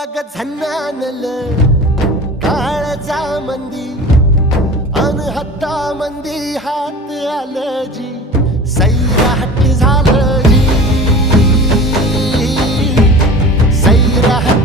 अग झन्नानल काळजा मंदी अनहत्ता मंदी हात आलं जी सैराट झालं जी सैराट